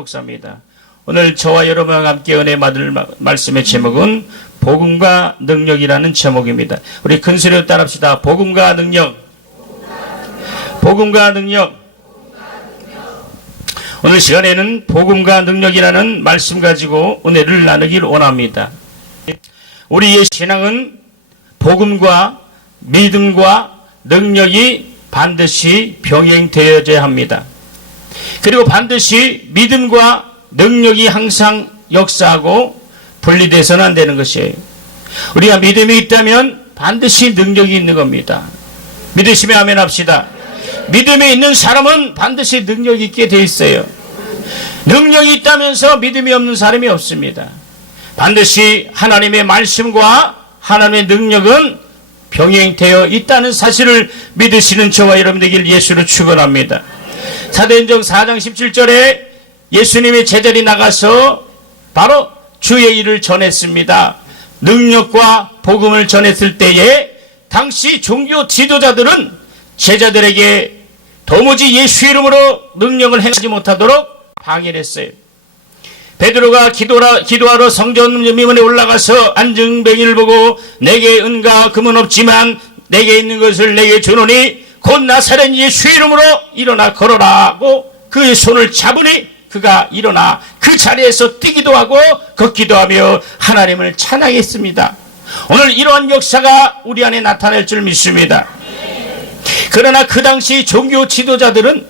목사입니다. 오늘 저와 여러분과 함께 은혜 받을 말씀의 제목은 복음과 능력이라는 제목입니다. 우리 큰 소리로 따라합시다. 복음과 능력. 복음과 능력. 오늘 시간에는 복음과 능력이라는 말씀 가지고 은혜를 나누길 원합니다. 우리의 신앙은 복음과 믿음과 능력이 반드시 병행되어져야 합니다. 그리고 반드시 믿음과 능력이 항상 역사하고 분리돼서는 안 되는 것이에요. 우리가 믿음이 있다면 반드시 능력이 있는 겁니다. 믿으시면 아멘 합시다. 믿음이 있는 사람은 반드시 능력이 있게 돼 있어요. 능력이 있다면서 믿음이 없는 사람이 없습니다. 반드시 하나님의 말씀과 하나님의 능력은 병행되어 있다는 사실을 믿으시는 저와 여러분 되길 예수로 축원합니다. 사도행전 4장 17절에 예수님이 제자리 나가서 바로 주의 일을 전했습니다. 능력과 복음을 전했을 때에 당시 종교 지도자들은 제자들에게 도무지 예수 이름으로 능력을 행하지 못하도록 방해를 했어요. 베드로가 기도하러 성전 미문에 올라가서 안증뱅이를 보고 내게 은과 금은 없지만 내게 있는 것을 내게 주노니 곧 나사렛 예수 이름으로 일어나 걸어라고 그의 손을 잡으니 그가 일어나 그 자리에서 뛰기도 하고 걷기도 하며 하나님을 찬양했습니다. 오늘 이러한 역사가 우리 안에 나타날 줄 믿습니다. 그러나 그 당시 종교 지도자들은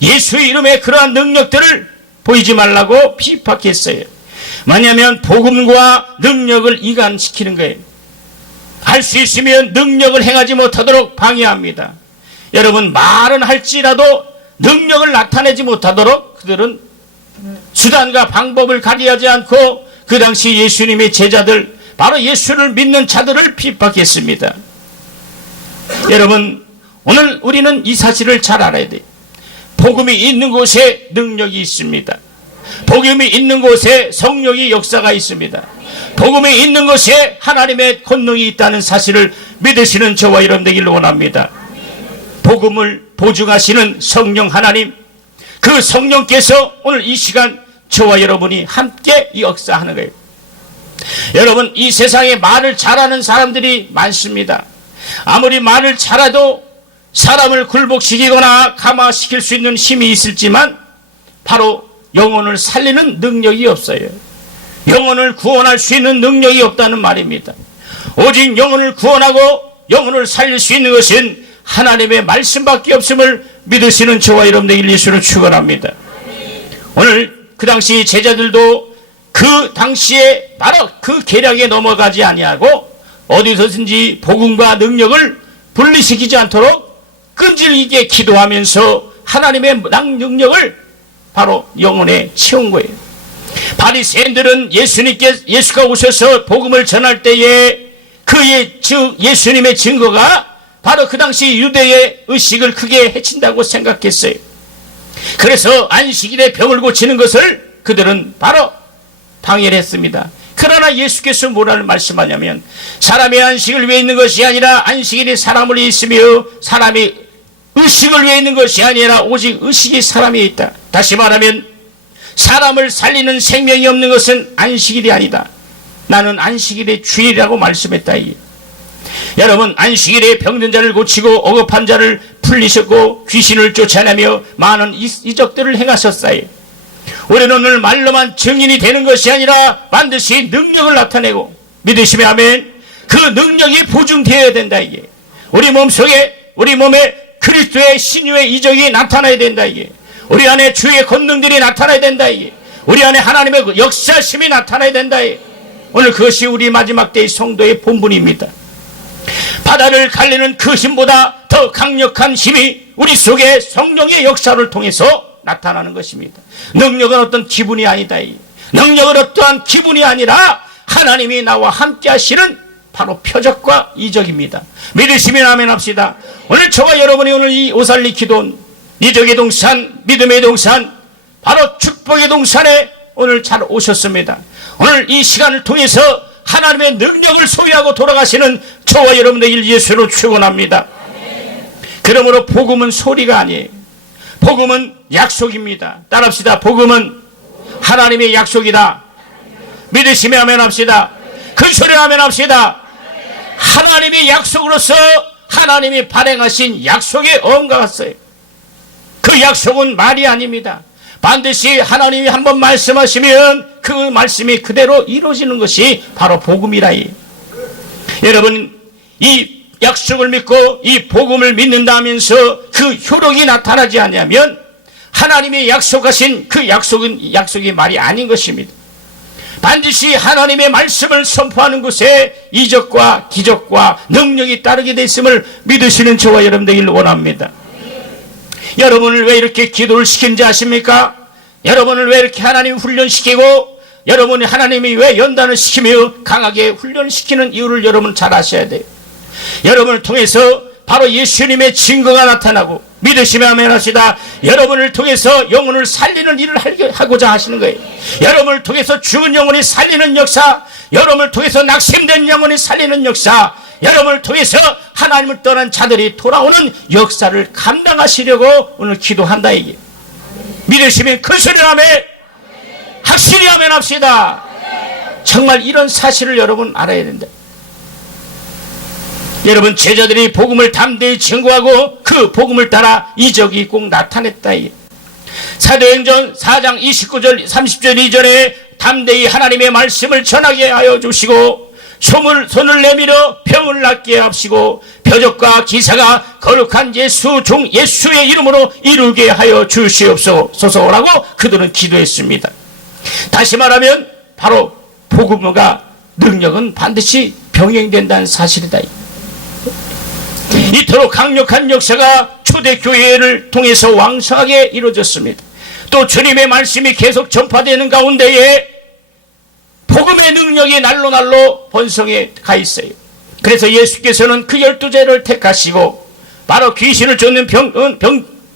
예수의 이름에 그러한 능력들을 보이지 말라고 핍박했어요. 왜냐하면 복음과 능력을 이간시키는 거예요. 할 수 있으면 능력을 행하지 못하도록 방해합니다. 여러분, 말은 할지라도 능력을 나타내지 못하도록 그들은 수단과 방법을 가리하지 않고 그 당시 예수님의 제자들, 바로 예수를 믿는 자들을 핍박했습니다. 여러분, 오늘 우리는 이 사실을 잘 알아야 돼요. 복음이 있는 곳에 능력이 있습니다. 복음이 있는 곳에 성령의 역사가 있습니다. 복음이 있는 곳에 하나님의 권능이 있다는 사실을 믿으시는 저와 여러분 되기를 원합니다. 복음을 보증하시는 성령 하나님, 그 성령께서 오늘 이 시간 저와 여러분이 함께 역사하는 거예요. 여러분, 이 세상에 말을 잘하는 사람들이 많습니다. 아무리 말을 잘해도 사람을 굴복시키거나 감화시킬 수 있는 힘이 있을지만 바로 영혼을 살리는 능력이 없어요. 영혼을 구원할 수 있는 능력이 없다는 말입니다. 오직 영혼을 구원하고 영혼을 살릴 수 있는 것은 하나님의 말씀밖에 없음을 믿으시는 저와 여러분 되길 예수를 축원합니다. 오늘 그 당시 제자들도 그 당시에 바로 그 계략에 넘어가지 아니하고 어디서든지 복음과 능력을 분리시키지 않도록 끈질기게 기도하면서 하나님의 능력을 바로 영혼에 채운 거예요. 바리새인들은 예수가 오셔서 복음을 전할 때에 그의 예수님의 증거가 바로 그 당시 유대의 의식을 크게 해친다고 생각했어요. 그래서 안식일에 병을 고치는 것을 그들은 바로 방해를 했습니다. 그러나 예수께서 뭐라고 말씀하냐면 사람의 안식을 위해 있는 것이 아니라 안식일이 사람을 위해 있으며 사람이 의식을 위해 있는 것이 아니라 오직 의식이 사람에 있다. 다시 말하면 사람을 살리는 생명이 없는 것은 안식일이 아니다. 나는 안식일의 주일이라고 말씀했다. 여러분, 안식일에 병든 자를 고치고 억압한 자를 풀리셨고 귀신을 쫓아내며 많은 이적들을 행하셨어요. 우리는 오늘 말로만 증인이 되는 것이 아니라 반드시 능력을 나타내고 믿으시면 아멘. 그 능력이 보증되어야 된다. 이게 우리 몸속에 우리 몸에 그리스도의 신유의 이적이 나타나야 된다. 이게 우리 안에 주의 권능들이 나타나야 된다. 이게 우리 안에 하나님의 역사심이 나타나야 된다. 이게 오늘 그것이 우리 마지막 때의 성도의 본분입니다. 바다를 갈리는 그 힘보다 더 강력한 힘이 우리 속에 성령의 역사를 통해서 나타나는 것입니다. 능력은 어떤 기분이 아니다. 능력은 어떠한 기분이 아니라 하나님이 나와 함께 하시는 바로 표적과 이적입니다. 믿으시면 아멘 합시다. 오늘 저와 여러분이 오늘 이 오살리 기도원, 이적의 동산, 믿음의 동산, 바로 축복의 동산에 오늘 잘 오셨습니다. 오늘 이 시간을 통해서 하나님의 능력을 소유하고 돌아가시는 저와 여러분들 예수로 축원합니다. 그러므로 복음은 소리가 아니에요. 복음은 약속입니다. 따라합시다. 복음은 하나님의 약속이다. 믿으시면 아멘 합시다. 큰 소리로 아멘 합시다. 하나님의 약속으로서 하나님이 발행하신 약속에 엄가갔어요. 그 약속은 말이 아닙니다. 반드시 하나님이 한번 말씀하시면 그 말씀이 그대로 이루어지는 것이 바로 복음이라. 여러분, 이 약속을 믿고 이 복음을 믿는다면서 그 효력이 나타나지 않으면 하나님이 약속하신 그 약속이 말이 아닌 것입니다. 반드시 하나님의 말씀을 선포하는 곳에 이적과 기적과 능력이 따르게 되 있음을 믿으시는 저와 여러분 되기를 원합니다. 여러분을 왜 이렇게 기도를 시킨지 아십니까? 여러분을 왜 이렇게 하나님 훈련시키고 여러분이 하나님이 왜 연단을 시키며 강하게 훈련시키는 이유를 여러분 잘 아셔야 돼요. 여러분을 통해서 바로 예수님의 증거가 나타나고 믿으시면 아멘 합시다. 여러분을 통해서 영혼을 살리는 일을 하고자 하시는 거예요. 여러분을 통해서 죽은 영혼이 살리는 역사, 여러분을 통해서 낙심된 영혼이 살리는 역사, 여러분을 통해서 하나님을 떠난 자들이 돌아오는 역사를 감당하시려고 오늘 기도한다 이게. 믿으시면 큰 소리로 아멘, 확실히 아멘 합시다. 정말 이런 사실을 여러분 알아야 된다. 여러분, 제자들이 복음을 담대히 증거하고 그 복음을 따라 이적이 꼭 나타냈다. 사도행전 4장 29절 30절 이전에 담대히 하나님의 말씀을 전하게 하여 주시고 손을 내밀어 병을 낫게 하시고 표적과 기사가 거룩한 예수의 이름으로 이루게 하여 주시옵소서라고 그들은 기도했습니다. 다시 말하면 바로 복음과 능력은 반드시 병행된다는 사실이다. 이토록 강력한 역사가 초대교회를 통해서 왕성하게 이루어졌습니다. 또 주님의 말씀이 계속 전파되는 가운데에 복음의 능력이 날로 번성해 가 있어요. 그래서 예수께서는 그 12제를 택하시고 바로 귀신을 쫓는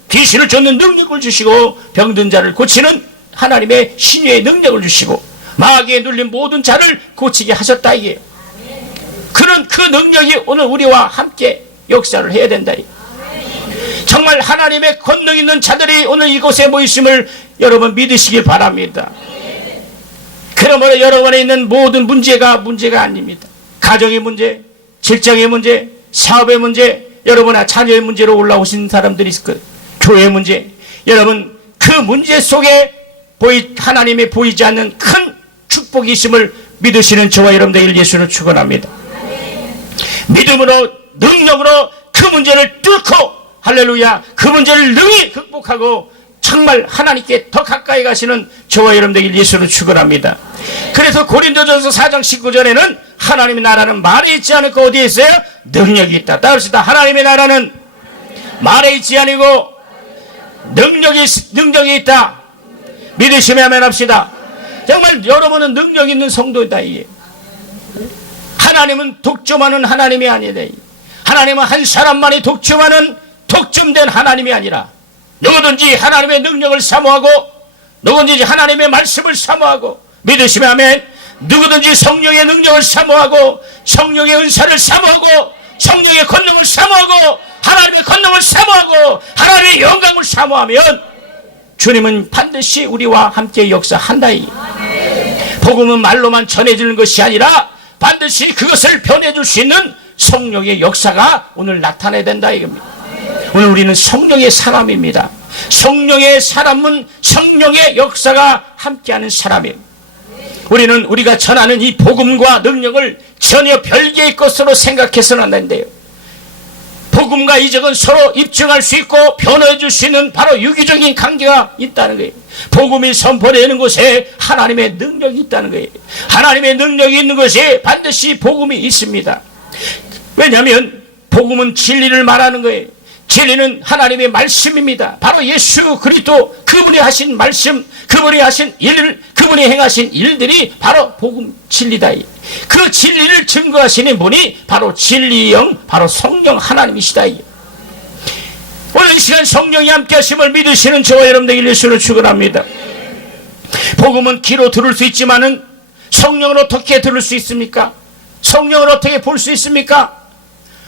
귀신을 쫓는 능력을 주시고 병든 자를 고치는 하나님의 신유의 능력을 주시고 마귀에 눌린 모든 자를 고치게 하셨다 이게. 그런 그 능력이 오늘 우리와 함께 역사를 해야 된다. 정말 하나님의 권능 있는 자들이 오늘 이곳에 모이심을 여러분 믿으시길 바랍니다. 그러므로 여러분에 있는 모든 문제가 아닙니다. 가정의 문제, 직장의 문제, 사업의 문제, 여러분의 자녀의 문제로 올라오신 사람들이 있을 거예요. 교회의 문제, 여러분 그 문제 속에 하나님이 보이지 않는 큰 축복이 있음을 믿으시는 저와 여러분들 예수를 축원합니다. 믿음으로 능력으로 그 문제를 뚫고 할렐루야 그 문제를 능히 극복하고 정말 하나님께 더 가까이 가시는 저와 여러분들 예수를 축원합니다. 그래서 고린도전서 4장 19절에는 하나님의 나라는 말에 있지 않고 어디에 있어요? 능력이 있다. 따릅시다. 하나님의 나라는 말에 있지 아니고 능력이 있다. 믿으시면 아멘 합시다. 정말 여러분은 능력 있는 성도이다. 하나님은 독점하는 하나님이 아니다. 하나님은 한 사람만이 독점된 하나님이 아니라 누구든지 하나님의 능력을 사모하고 누구든지 하나님의 말씀을 사모하고 믿으시면 아멘. 누구든지 성령의 능력을 사모하고 성령의 은사를 사모하고 성령의 권능을 사모하고 하나님의 권능을 사모하고 하나님의 영광을 사모하면 주님은 반드시 우리와 함께 역사한다. 복음은 말로만 전해지는 것이 아니라 반드시 그것을 변해줄 수 있는 성령의 역사가 오늘 나타나야 된다 이겁니다. 오늘 우리는 성령의 사람입니다. 성령의 사람은 성령의 역사가 함께하는 사람이에요. 우리는 우리가 전하는 이 복음과 능력을 전혀 별개의 것으로 생각해서는 안 된대요. 복음과 이적은 서로 입증할 수 있고 변화해 줄 수 있는 바로 유기적인 관계가 있다는 거예요. 복음이 선포되는 곳에 하나님의 능력이 있다는 거예요. 하나님의 능력이 있는 것에 반드시 복음이 있습니다. 왜냐하면 복음은 진리를 말하는 거예요. 진리는 하나님의 말씀입니다. 바로 예수 그리스도 그분이 하신 말씀, 그분이 하신 일, 그분이 행하신 일들이 바로 복음 진리다. 그 진리를 증거하시는 분이 바로 진리의 영, 바로 성령 하나님이시다. 오늘 이 시간 성령이 함께 하심을 믿으시는 저와 여러분들 예수를 축원합니다. 복음은 귀로 들을 수 있지만은 성령을 어떻게 들을 수 있습니까? 성령을 어떻게 볼 수 있습니까?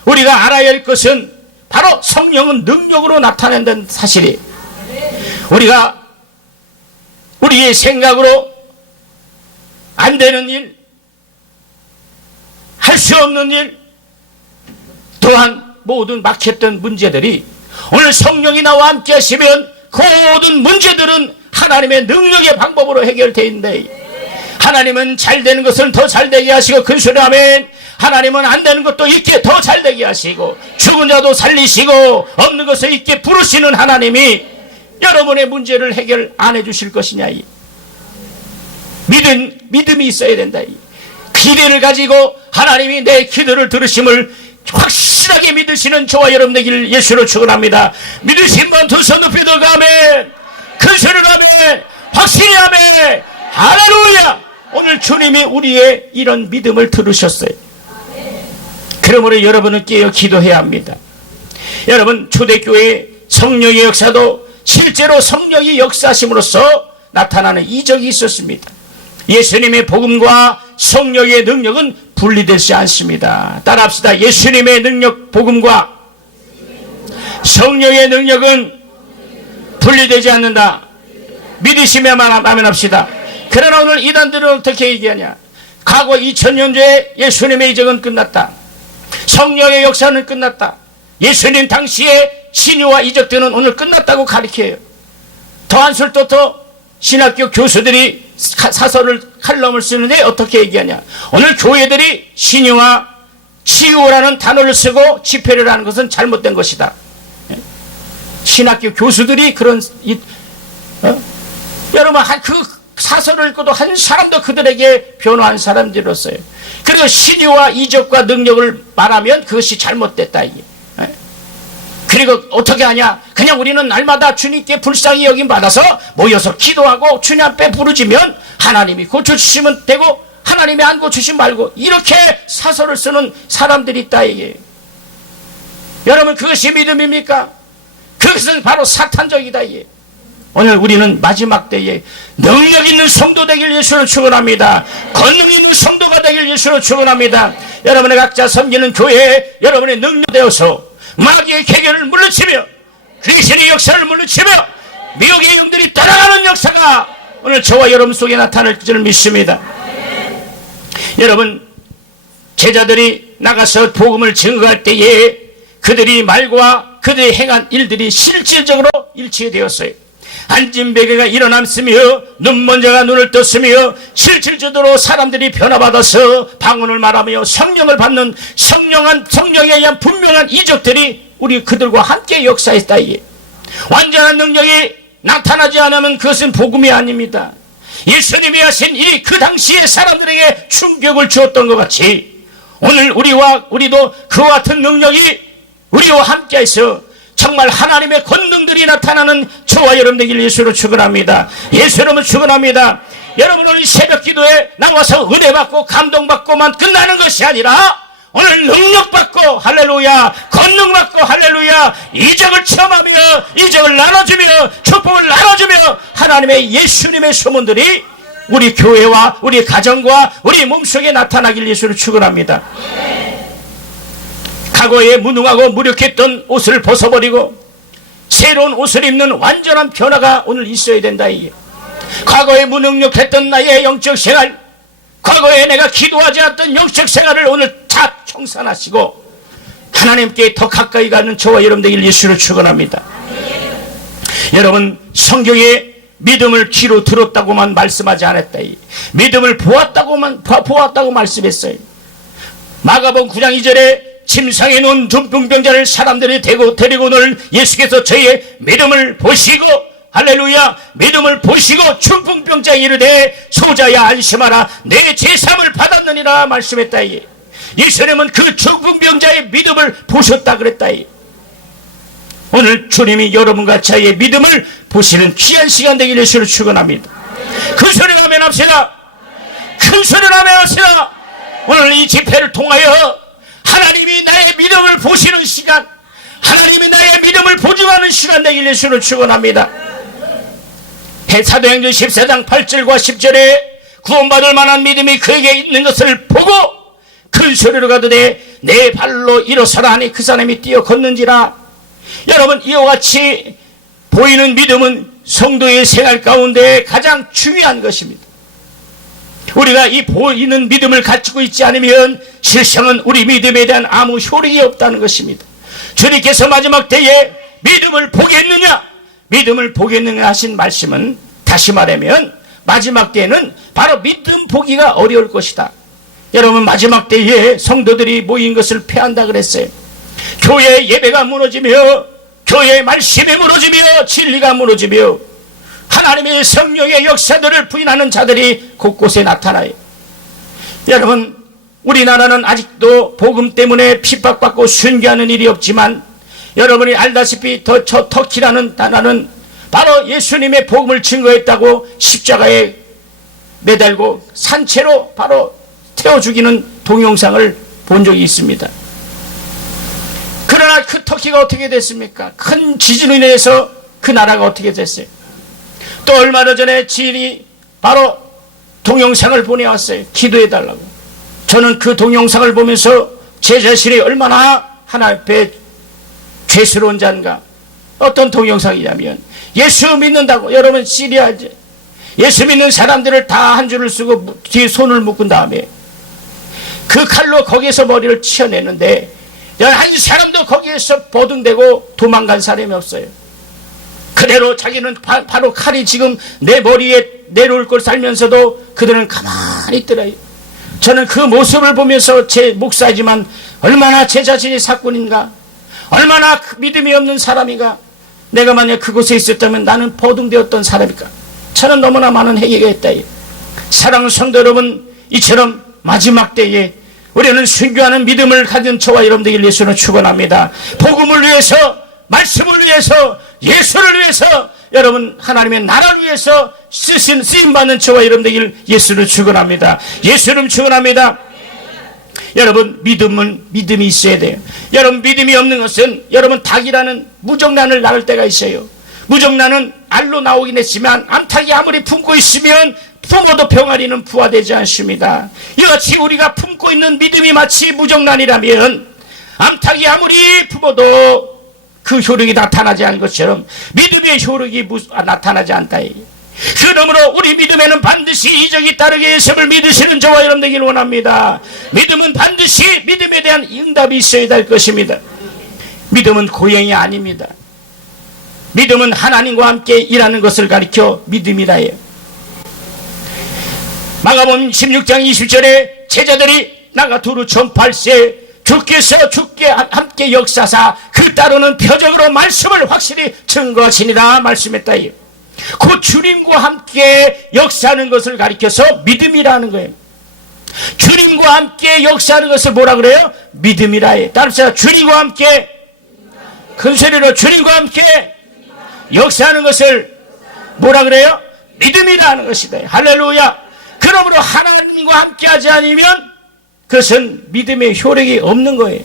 우리가 알아야 할 것은 바로 성령은 능력으로 나타낸다는 사실이에요. 우리가 우리의 생각으로 안 되는 일, 할 수 없는 일, 또한 모든 막혔던 문제들이 오늘 성령이 나와 함께 하시면 그 모든 문제들은 하나님의 능력의 방법으로 해결되어 있는데, 하나님은 잘 되는 것은 더 잘 되게 하시고, 큰 소리 아멘. 하나님은 안 되는 것도 있게 더 잘 되게 하시고, 죽은 자도 살리시고, 없는 것을 있게 부르시는 하나님이 여러분의 문제를 해결 안 해주실 것이냐. 믿음이 있어야 된다. 기대를 가지고 하나님이 내 기도를 들으심을 확실하게 믿으시는 저와 여러분 되기를 예수로 축원합니다. 믿으신 분 두 손 높이 들고 아멘. 큰 소리로 아멘. 확실히 아멘. 할렐루야. 오늘 주님이 우리의 이런 믿음을 들으셨어요. 그러므로 여러분은 깨어 기도해야 합니다. 여러분, 초대교회의 성령의 역사도 실제로 성령이 역사하심으로써 나타나는 이적이 있었습니다. 예수님의 복음과 성령의 능력은 분리되지 않습니다. 따라합시다. 예수님의 능력, 복음과 성령의 능력은 분리되지 않는다. 믿으시면만 아멘합시다. 그러나 오늘 이단들은 어떻게 얘기하냐? 과거 2000년 전에 예수님의 이적은 끝났다. 성령의 역사는 끝났다. 예수님 당시의 신유와 이적들은 오늘 끝났다고 가르쳐요. 더한술부터 신학교 교수들이 사설을 칼럼을 쓰는데 어떻게 얘기하냐? 오늘 교회들이 신유와 치유라는 단어를 쓰고 집회를 하는 것은 잘못된 것이다. 신학교 교수들이 그런 여러분 그 사설을 읽고도 한 사람도 그들에게 변화한 사람들이었어요. 그래서 신유와 이적과 능력을 말하면 그것이 잘못됐다. 이게. 그리고 어떻게 하냐? 그냥 우리는 날마다 주님께 불쌍히 여김 받아서 모여서 기도하고 주님 앞에 부르짖으면 하나님이 고쳐주시면 되고, 하나님이 안 고치시면 말고, 이렇게 사설을 쓰는 사람들이 있다. 이게. 여러분, 그것이 믿음입니까? 그것은 바로 사탄적이다. 이게. 오늘 우리는 마지막 때에 능력 있는 성도 되길 예수를 축원합니다. 권능 있는 성도가 되길 예수를 축원합니다. 여러분의 각자 섬기는 교회에 여러분의 능력되어서 마귀의 계계를 물리치며 귀신의 역사를 물리치며 미혹의 영들이 따라가는 역사가 오늘 저와 여러분 속에 나타날 줄 믿습니다. 여러분, 제자들이 나가서 복음을 증거할 때에 그들이 말과 그들이 행한 일들이 실질적으로 일치되었어요. 안진뱅이가 일어났으며 눈먼 자가 눈을 떴으며 실질적으로 사람들이 변화받아서 방언을 말하며 성령을 받는 성령에 의한 분명한 이적들이 우리 그들과 함께 역사했다. 완전한 능력이 나타나지 않으면 그것은 복음이 아닙니다. 예수님이 하신 일이 그 당시에 사람들에게 충격을 주었던 것 같이 오늘 우리도 그와 같은 능력이 우리와 함께해서 정말 하나님의 권능들이 나타나는 저와 여러분 되길 예수로 축원합니다. 예수 여러분 축원합니다. 여러분, 오늘 새벽 기도에 나와서 은혜받고 감동받고만 끝나는 것이 아니라 오늘 능력받고 할렐루야, 권능받고 할렐루야, 이적을 체험하며 이적을 나눠주며 축복을 나눠주며 하나님의 예수님의 소문들이 우리 교회와 우리 가정과 우리 몸속에 나타나길 예수로 축원합니다. 과거에 무능하고 무력했던 옷을 벗어버리고 새로운 옷을 입는 완전한 변화가 오늘 있어야 된다. 과거에 무능력했던 나의 영적 생활, 과거에 내가 기도하지 않았던 영적 생활을 오늘 다 청산하시고 하나님께 더 가까이 가는 저와 여러분 되길 예수를 축원합니다. 여러분, 성경에 믿음을 귀로 들었다고만 말씀하지 않았다. 믿음을 보았다고 말씀했어요. 마가복음 9장 2절에 침상에 놓은 중풍병자를 사람들이 데리고 오늘 예수께서 저희의 믿음을 보시고 할렐루야, 믿음을 보시고 중풍병자에 이르되 소자야 안심하라, 내 제삼을 받았느니라 말씀했다. 예수님은 그 중풍병자의 믿음을 보셨다 그랬다. 오늘 주님이 여러분과 저희의 믿음을 보시는 귀한 시간 되기를 예수를 축원합니다. 큰 소리로 아멘 합시다. 큰 소리로 아멘 합시다. 오늘 이 집회를 통하여 하나님이 나의 믿음을 보시는 시간, 하나님이 나의 믿음을 보증하는 시간 되길 예수를 축원합니다. 사도행전 14장 8절과 10절에 구원받을 만한 믿음이 그에게 있는 것을 보고 큰 소리로 가더니 내 발로 일어서라 하니 그 사람이 뛰어 걷는지라. 여러분, 이와 같이 보이는 믿음은 성도의 생활 가운데 가장 중요한 것입니다. 우리가 이 보이는 믿음을 가지고 있지 않으면 실상은 우리 믿음에 대한 아무 효력이 없다는 것입니다. 주님께서 마지막 때에 믿음을 보겠느냐, 믿음을 보겠느냐 하신 말씀은 다시 말하면 마지막 때에는 바로 믿음 보기가 어려울 것이다. 여러분, 마지막 때에 성도들이 모인 것을 패한다 그랬어요. 교회 예배가 무너지며, 교회의 말씀이 무너지며, 진리가 무너지며, 하나님의 성령의 역사들을 부인하는 자들이 곳곳에 나타나요. 여러분, 우리나라는 아직도 복음 때문에 핍박받고 순교하는 일이 없지만, 여러분이 알다시피 터키라는 나라는 바로 예수님의 복음을 증거했다고 십자가에 매달고 산채로 바로 태워 죽이는 동영상을 본 적이 있습니다. 그러나 그 터키가 어떻게 됐습니까? 큰 지진으로 인해서 그 나라가 어떻게 됐어요? 또 얼마 전에 지인이 바로 동영상을 보내왔어요. 기도해달라고. 저는 그 동영상을 보면서 제 자신이 얼마나 하나님 앞에 죄스러운 자인가. 어떤 동영상이냐면, 예수 믿는다고, 여러분 시리아죠, 예수 믿는 사람들을 다 한 줄을 쓰고 뒤에 손을 묶은 다음에 그 칼로 거기에서 머리를 치어내는데 한 사람도 거기에서 버둥대고 도망간 사람이 없어요. 그대로 자기는 바로 칼이 지금 내 머리에 내려올 걸 살면서도 그들은 가만히 있더라요. 저는 그 모습을 보면서 제 목사이지만 얼마나 제 자신이 사꾼인가, 얼마나 믿음이 없는 사람인가, 내가 만약 그곳에 있었다면 나는 버둥되었던 사람일까. 저는 너무나 많은 회개가 했다. 사랑하는 성도 여러분, 이처럼 마지막 때에 우리는 순교하는 믿음을 가진 저와 여러분들에게 예수는 축원합니다. 복음을 위해서, 말씀을 위해서, 예수를 위해서, 여러분 하나님의 나라를 위해서 쓰임받는 저와 여러분들에게 예수를 축원합니다. 예수를 축원합니다. 여러분, 믿음이 있어야 돼요. 여러분, 믿음이 없는 것은 여러분 닭이라는 무정란을 낳을 때가 있어요. 무정란은 알로 나오긴 했지만 암탉이 아무리 품고 있으면 품어도 병아리는 부화되지 않습니다. 이같이 우리가 품고 있는 믿음이 마치 무정란이라면 암탉이 아무리 품어도 그 효력이 나타나지 않은 것처럼 믿음의 효력이 나타나지 않다. 그러므로 우리 믿음에는 반드시 이적이 따르게 예수를 믿으시는 저와 여러분 되기를 원합니다. 믿음은 반드시 믿음에 대한 응답이 있어야 될 것입니다. 믿음은 고행이 아닙니다. 믿음은 하나님과 함께 일하는 것을 가리켜 믿음이라 해요. 마가복음 16장 20절에 제자들이 나가 두루 전파할세 주께서 주께 함께 역사사 그 따르는 표적으로 말씀을 확실히 증거하시니라 말씀했다. 그 주님과 함께 역사하는 것을 가리켜서 믿음이라는 거예요. 주님과 함께 역사하는 것을 뭐라 그래요? 믿음이라 해요. 따라서 주님과 함께, 큰 소리로 주님과 함께 역사하는 것을 뭐라 그래요? 믿음이라는 것이다. 할렐루야. 그러므로 하나님과 함께 하지 않으면 그것은 믿음의 효력이 없는 거예요.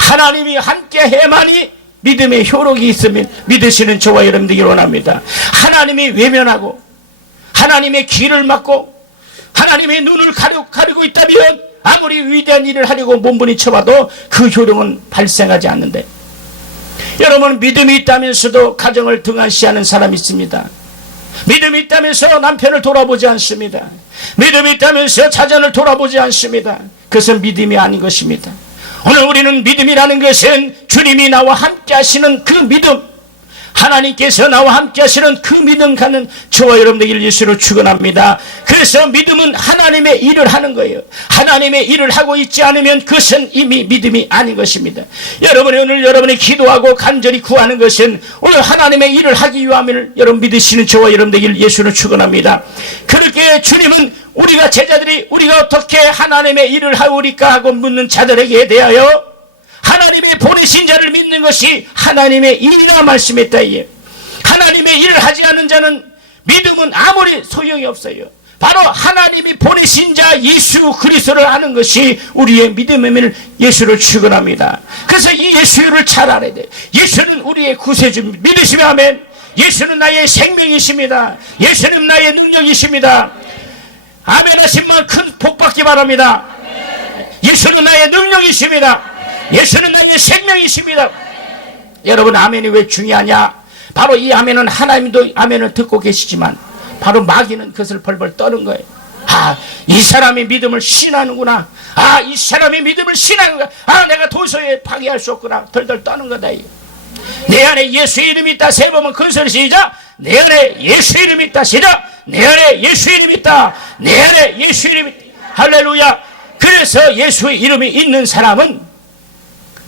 하나님이 함께 해야만이 믿음의 효력이 있으면 믿으시는 저와 여러분들이 원합니다. 하나님이 외면하고 하나님의 귀를 막고 하나님의 눈을 가리고 있다면 아무리 위대한 일을 하려고 몸부림쳐봐도 그 효력은 발생하지 않는데, 여러분 믿음이 있다면서도 가정을 등한시하는 사람이 있습니다. 믿음이 있다면서 남편을 돌아보지 않습니다. 믿음이 있다면서 자녀를 돌아보지 않습니다. 그것은 믿음이 아닌 것입니다. 오늘 우리는 믿음이라는 것은 주님이 나와 함께 하시는 그 믿음, 하나님께서 나와 함께 하시는 그 믿음 가는 저와 여러분들에게 예수를 축원합니다. 그래서 믿음은 하나님의 일을 하는 거예요. 하나님의 일을 하고 있지 않으면 그것은 이미 믿음이 아닌 것입니다. 여러분이 오늘 여러분이 기도하고 간절히 구하는 것은 오늘 하나님의 일을 하기 위함을 여러분 믿으시는 저와 여러분들에게 예수를 축원합니다. 그렇게 주님은 우리가 제자들이 우리가 어떻게 하나님의 일을 하오리까 하고 묻는 자들에게 대하여 하나님의 보내신 자를 믿는 것이 하나님의 일이라 말씀했다. 하나님의 일을 하지 않는 자는 믿음은 아무리 소용이 없어요. 바로 하나님이 보내신 자 예수 그리스도를 아는 것이 우리의 믿음임을 예수를 축원합니다. 그래서 이 예수를 잘 알아야 돼. 예수는 우리의 구세주 믿으시면 아멘. 예수는 나의 생명이십니다. 예수는 나의 능력이십니다. 아멘 하시면 큰 복 받기 바랍니다. 예수는 나의 능력이십니다. 예수는 나의 생명이십니다. 여러분 아멘이 왜 중요하냐? 바로 이 아멘은 하나님도 아멘을 듣고 계시지만 바로 마귀는 그것을 벌벌 떠는 거예요. 아, 이 사람이 믿음을 신하는구나. 아, 이 사람이 믿음을 신하는구나. 아, 내가 도저히 파괴할 수 없구나. 덜덜 떠는 거다. 내 안에 예수의 이름이 있다. 세 번은 큰 소리 시작. 내 안에 예수의 이름이 있다. 시작. 내 안에 예수의 이름이 있다. 내 안에 예수의 이름이 있다. 할렐루야. 그래서 예수의 이름이 있는 사람은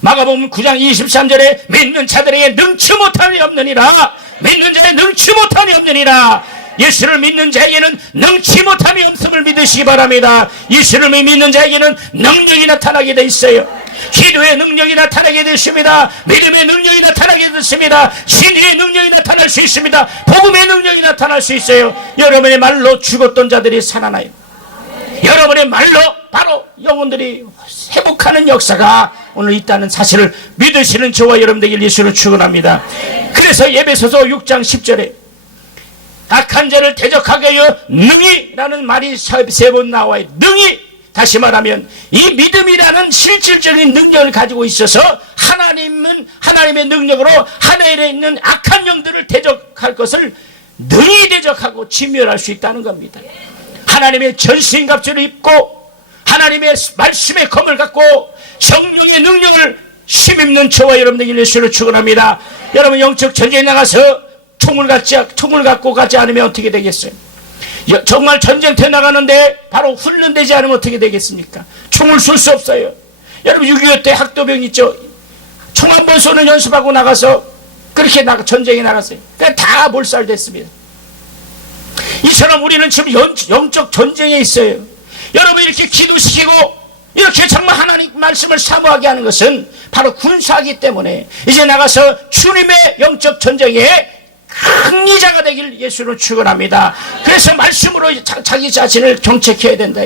마가복음 9장 23절에 믿는 자들에게 능치 못함이 없느니라. 믿는 자에 능치 못함이 없느니라. 예수를 믿는 자에게는 능치 못함이 없음을 믿으시기 바랍니다. 예수를 믿는 자에게는 능력이 나타나게 돼 있어요. 기도의 능력이 나타나게 되십니다. 믿음의 능력이 나타나게 되십니다. 신의 능력이 나타날 수 있습니다. 복음의 능력이 나타날 수 있어요. 여러분의 말로 죽었던 자들이 살아나요. 여러분의 말로 바로 영혼들이 회복하는 역사가 오늘 있다는 사실을 믿으시는 저와 여러분들에게 예수를 축원합니다. 그래서 에베소서 6장 10절에 악한 자를 대적하게 하여 능히라는 말이 세 번 나와요. 능히. 다시 말하면 이 믿음이라는 실질적인 능력을 가지고 있어서 하나님의 능력으로 하늘에 있는 악한 영들을 대적할 것을 능히 대적하고 진멸할 수 있다는 겁니다. 하나님의 전신갑주를 입고 하나님의 말씀의 검을 갖고 성령의 능력을 힘입는 저와 여러분들에게 예수를 축원합니다. 여러분 영적 전쟁에 나가서 총을 갖고 가지 않으면 어떻게 되겠어요? 정말 전쟁터에 나가는데 바로 훈련되지 않으면 어떻게 되겠습니까? 총을 쏠 수 없어요. 여러분 6.25 때 학도병 있죠? 총 한 번 쏘는 연습하고 나가서 그렇게 전쟁에 나갔어요. 그러니까 다 몰살됐습니다. 이처럼 우리는 지금 영적 전쟁에 있어요. 여러분 이렇게 기도시키고 이렇게 정말 하나님 말씀을 사모하게 하는 것은 바로 군사이기 때문에 이제 나가서 주님의 영적 전쟁에 승리자가 되길 예수를 축원합니다. 그래서 말씀으로 자기 자신을 정책해야 된다.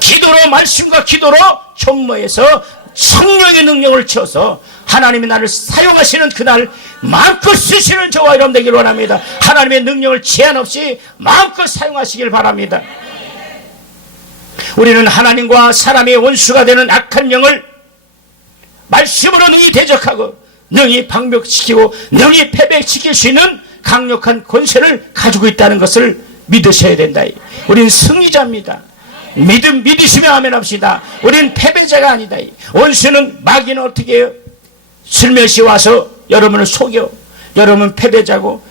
기도로 말씀과 기도로 촉모해서 성령의 능력을 채워서 하나님이 나를 사용하시는 그날 마음껏 쓰시는 저와 여러분 되기를 원합니다. 하나님의 능력을 제한 없이 마음껏 사용하시길 바랍니다. 우리는 하나님과 사람의 원수가 되는 악한 영을 말씀으로 능히 대적하고 능히 방벽시키고 능히 패배시킬 수 있는 강력한 권세를 가지고 있다는 것을 믿으셔야 된다. 우리는 승리자입니다. 믿으시면 아멘 합시다. 우리는 패배자가 아니다. 원수는 마귀는 어떻게 해요? 슬며시 와서 여러분을 속여. 여러분 패배자고,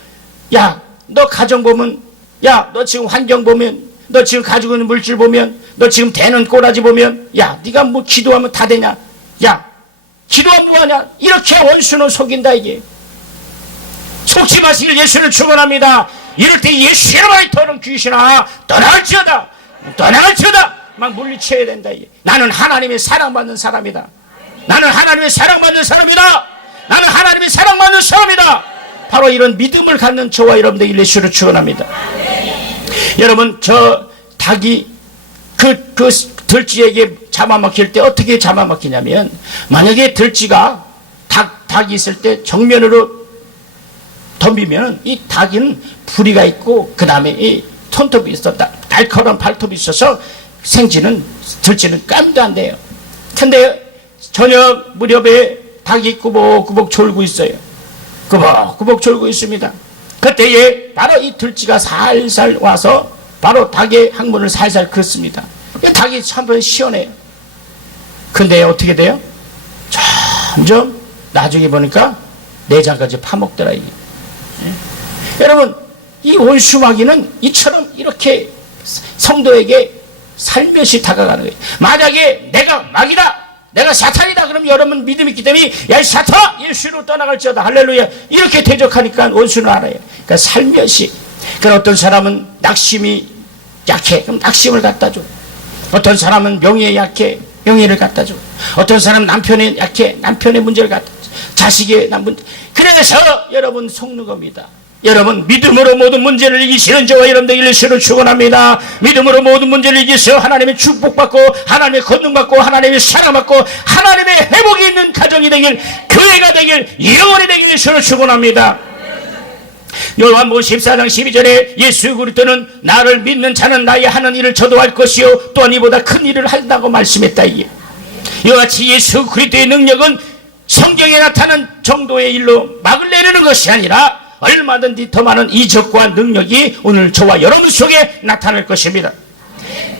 야, 너 가정 보면, 야, 너 지금 환경 보면, 너 지금 가지고 있는 물질 보면, 너 지금 되는 꼬라지 보면, 야, 네가 뭐 기도하면 다 되냐? 야, 기도하면 뭐하냐? 이렇게 원수는 속인다 이게. 속지 마시길 예수를 축원합니다. 이럴 때 예수 이름으로 더는 귀신아 떠나갈지어다 막 물리쳐야 된다. 나는 하나님의 사랑받는 사람이다. 나는 하나님의 사랑받는 사람이다. 나는 하나님의 사랑받는 사람이다. 바로 이런 믿음을 갖는 저와 여러분들 예수를 축원합니다. 여러분 저 닭이 그 들쥐에게 잡아먹힐 때 어떻게 잡아먹히냐면 만약에 들쥐가 닭이 있을 때 정면으로 덤비면 이 닭은 부리가 있고 그 다음에 이 손톱이 있었다. 날카로운 발톱이 있어서 들쥐는 깜도 안 돼요. 근데 저녁 무렵에 닭이 꾸벅꾸벅 졸고 있어요. 꾸벅꾸벅 졸고 있습니다. 그때에 바로 이 들쥐가 살살 와서 바로 닭의 항문을 살살 긋습니다. 닭이 한번 시원해요. 근데 어떻게 돼요? 점점 나중에 보니까 내장까지 파먹더라. 여러분 이 원수마귀는 이처럼 이렇게 성도에게 살며시 다가가는 거예요. 만약에 내가 마귀다, 내가 사탄이다 그러면 여러분 믿음이 있기 때문에 야 사탄 예수로 떠나갈지어다 할렐루야 이렇게 대적하니까 원수는 알아요. 그러니까 살며시. 그러니까 어떤 사람은 낙심이 약해, 그럼 낙심을 갖다 줘. 어떤 사람은 명예에 약해, 명예를 갖다 줘. 어떤 사람은 남편에 약해, 남편의 문제를 갖다 줘. 자식의 문제. 그래서 여러분 속는 겁니다. 여러분 믿음으로 모든 문제를 이기시는 저와 여러분들 예수를 축원합니다. 믿음으로 모든 문제를 이기셔 하나님의 축복받고 하나님의 권능받고 하나님의 사랑받고 하나님의 회복이 있는 가정이 되길, 교회가 되길, 영혼이 되길 예수를 축원합니다. 요한복음 14장 12절에 예수 그리스도는 나를 믿는 자는 나의 하는 일을 저도 할 것이요 또한 이보다 큰 일을 한다고 말씀했다. 이와 같이 예수 그리스도의 능력은 성경에 나타난 정도의 일로 막을 내리는 것이 아니라 얼마든지 더 많은 이적과 능력이 오늘 저와 여러분 속에 나타날 것입니다.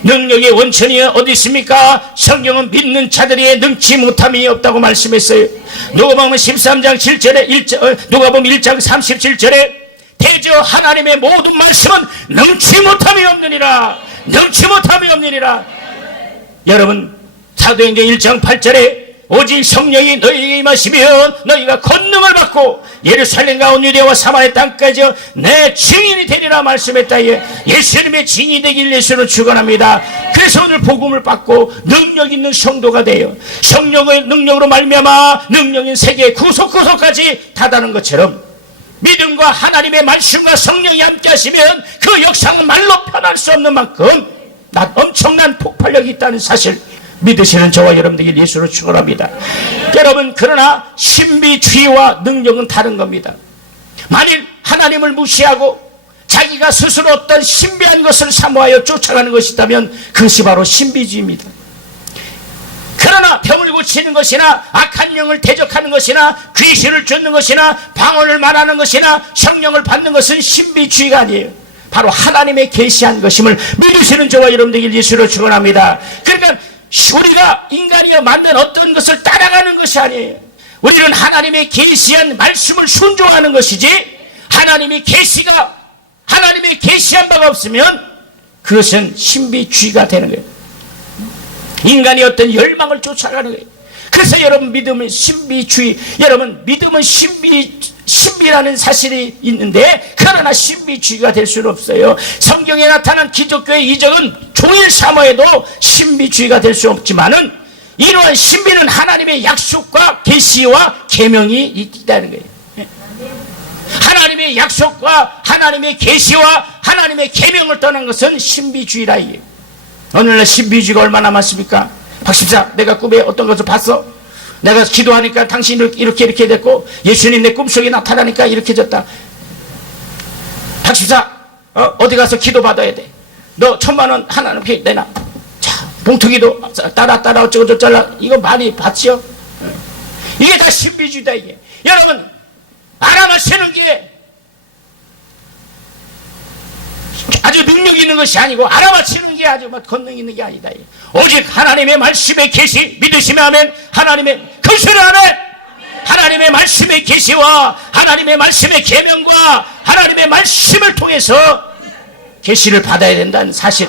능력의 원천이 어디 있습니까? 성경은 믿는 자들이 능치 못함이 없다고 말씀했어요. 누가복음 13장 7절에 누가복음 1장 37절에 대저 하나님의 모든 말씀은 능치 못함이 없느니라. 능치 못함이 없느니라. 여러분 사도행전 1장 8절에 오직 성령이 너희에게 임하시면 너희가 권능을 받고 예루살렘과 온 유대와 사마리아 땅까지 내 증인이 되리라 말씀했다. 예수님의 증인이 되길 예수는 축원합니다. 그래서 오늘 복음을 받고 능력 있는 성도가 돼요. 성령의 능력으로 말미암아 능력인 세계 구석구석까지 다다는 것처럼 믿음과 하나님의 말씀과 성령이 함께 하시면 그 역사는 말로 표현할 수 없는 만큼 엄청난 폭발력이 있다는 사실 믿으시는 저와 여러분들에게 예수를 축원합니다. 여러분 그러나 신비주의와 능력은 다른 겁니다. 만일 하나님을 무시하고 자기가 스스로 어떤 신비한 것을 사모하여 쫓아가는 것이 있다면 그것이 바로 신비주의입니다. 그러나 병을 고치는 것이나 악한 영을 대적하는 것이나 귀신을 쫓는 것이나 방언을 말하는 것이나 성령을 받는 것은 신비주의가 아니에요. 바로 하나님의 계시한 것임을 믿으시는 저와 여러분들에게 예수를 축원합니다. 그러니까 우리가 인간이여 만든 어떤 것을 따라가는 것이 아니에요. 우리는 하나님의 계시한 말씀을 순종하는 것이지 하나님의 계시한 바가 없으면 그것은 신비주의가 되는 거예요. 인간이 어떤 열망을 쫓아가는 거예요. 그래서 여러분 믿음은 신비주의, 여러분 믿음은 신비라는 사실이 있는데 그러나 신비주의가 될 수는 없어요. 성경에 나타난 기독교의 이적은 종일 사모해도 신비주의가 될 수 없지만은 이러한 신비는 하나님의 약속과 계시와 계명이 있다는 거예요. 하나님의 약속과 하나님의 계시와 하나님의 계명을 떠난 것은 신비주의라 이게. 오늘날 신비주의가 얼마나 많습니까? 박십사, 내가 꿈에 어떤 것을 봤어? 내가 기도하니까 당신이 이렇게 됐고 예수님 내 꿈속에 나타나니까 이렇게 졌다. 박십사, 어디 가서 기도 받아야 돼. 너 1000만원 하나님께 내놔. 자, 봉투기도 따라 어쩌고저쩌라. 이거 많이 봤죠? 이게 다 신비주의다 이게. 여러분 알아맞히는 게 아주 능력 있는 것이 아니고 알아맞히는 게 아주 권능 있는 게 아니다. 오직 하나님의 말씀의 계시 믿으시면 아멘. 하나님의 그것을 아멘. 하나님의 말씀의 계시와 하나님의 말씀의 계명과 하나님의 말씀을 통해서 계시를 받아야 된다는 사실.